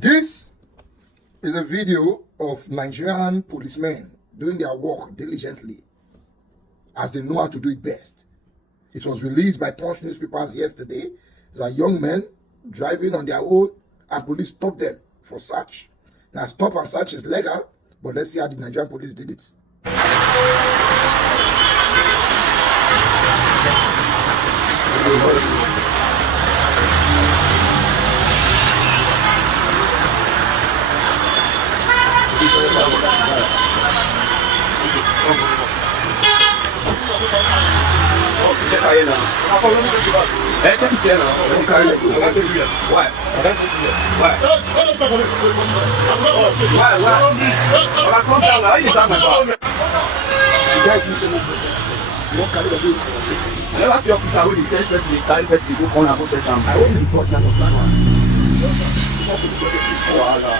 This is a video of Nigerian policemen doing their work diligently as they know how to do it best. It was released by Punch newspapers yesterday. There's a young man driving on their own and police stopped them for search. Now, stop and search is legal, but let's see how the Nigerian police did it.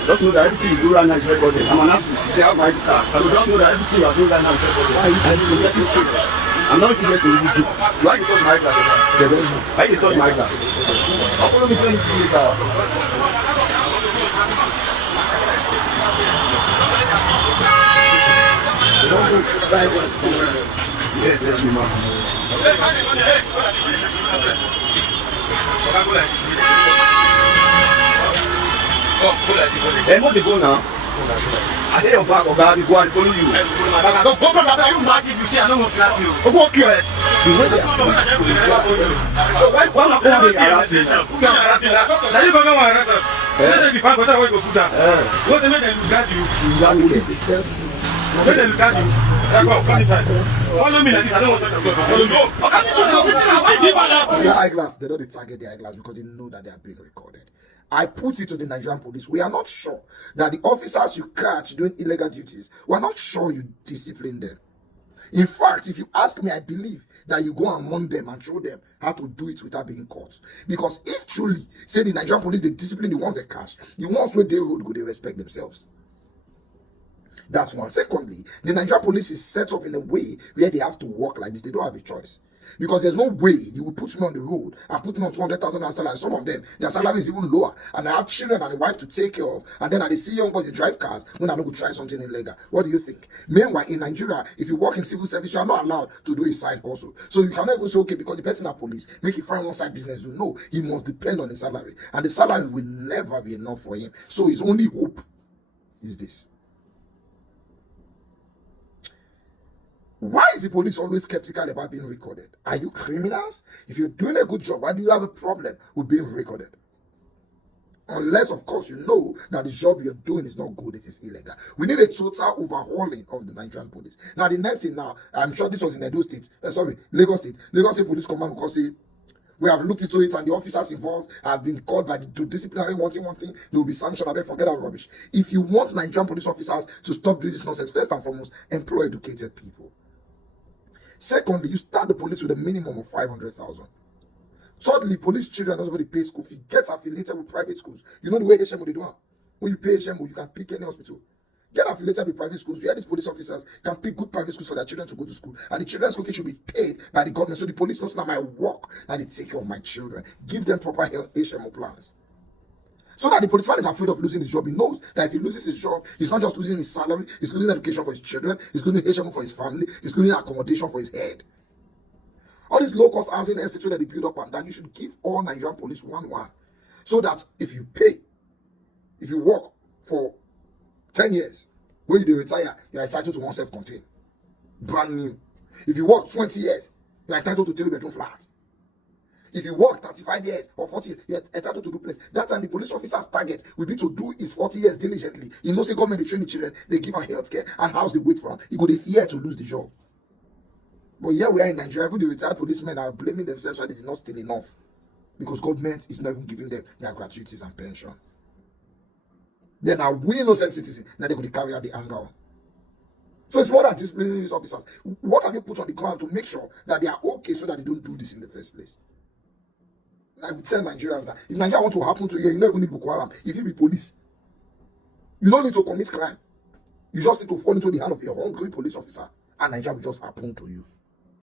Just know that everything you do right now is recorded. I'm an artist. She have my car. So just know that everything you are doing right now is recorded. I'm not here to leave you. Why you touch my glass? Why you touch my glass? I'll follow me to the car. Yes, yes, you must. Hey, what they go now? I hear your back, or God, go and follow you. Go from that. You mad if you see I don't want to slap you. Go walk your head. The way they are. Why not go and harass you? Now you go and harass us. Let them be fine, but I want to put that. What they make them look at you? Let them look at you. Follow me like this. I don't want to follow me. Their eyeglass, they don't target their eyeglass because they know that they are being recorded. I put it to the Nigerian police. We are not sure that the officers you catch doing illegal duties, we are not sure you discipline them. In fact, if you ask me, I believe that you go among them and show them how to do it without being caught. Because if truly, say the Nigerian police, they discipline the ones they catch, the ones where they road go, they respect themselves. That's one. Secondly, the Nigerian police is set up in a way where they have to work like this. They don't have a choice. Because there's no way you will put me on the road and put me on 200,000 salary. Some of them, their salary is even lower. And I have children and a wife to take care of. And then I see young boys, they drive cars when I don't go try something illegal. What do you think? Meanwhile, in Nigeria, if you work in civil service, you are not allowed to do a side also. So you cannot even say, okay, because the person at police, make it find one side business. You know, he must depend on his salary. And the salary will never be enough for him. So his only hope is this. Why is the police always skeptical about being recorded? Are you criminals? If you're doing a good job, why do you have a problem with being recorded? Unless, of course, you know that the job you're doing is not good, it is illegal. We need a total overhauling of the Nigerian police. Now, the next thing now, I'm sure this was in Lagos State. Lagos State Police Command will say, we have looked into it and the officers involved have been called by the disciplinary one thing, they will be sanctioned. I bet forget that rubbish. If you want Nigerian police officers to stop doing this nonsense, first and foremost, employ educated people. Secondly, you start the police with a minimum of 500,000. Thirdly, police children don't go to pay school fee. Get affiliated with private schools. You know the way HMO they do it? When you pay HMO, you can pick any hospital. Get affiliated with private schools where these police officers can pick good private schools for their children to go to school. And the children's school fee should be paid by the government. So the police knows now my work and they take care of my children. Give them proper health HMO plans. So that the policeman is afraid of losing his job. He knows that if he loses his job, he's not just losing his salary, he's losing education for his children, he's losing HMO for his family, he's losing accommodation for his head. All these low-cost housing estates that they build up and down, you should give all Nigerian police 1-1. So that if you pay, if you work for 10 years, when you retire, you're entitled to one self-contained. Brand new. If you work 20 years, you're entitled to 3-bedroom flat. If you work 35 years or 40 years, you're entitled to do place. That time the police officer's target will be to do his 40 years diligently. He knows the government, they train the children, they give him health care and house they wait for him. He got a fear to lose the job. But here we are in Nigeria, the retired policemen are blaming themselves why they did not steal enough. Because government is not even giving them their gratuities and pension. Then are we innocent citizens, now they're going to carry out the anger. So it's more than disciplining these officers. What have you put on the ground to make sure that they are okay so that they don't do this in the first place? I would tell Nigerians that if Nigeria want to happen to you, you don't even need Boko Haram. If you be police, you don't need to commit crime. You just need to fall into the hand of your hungry police officer, and Nigeria will just happen to you.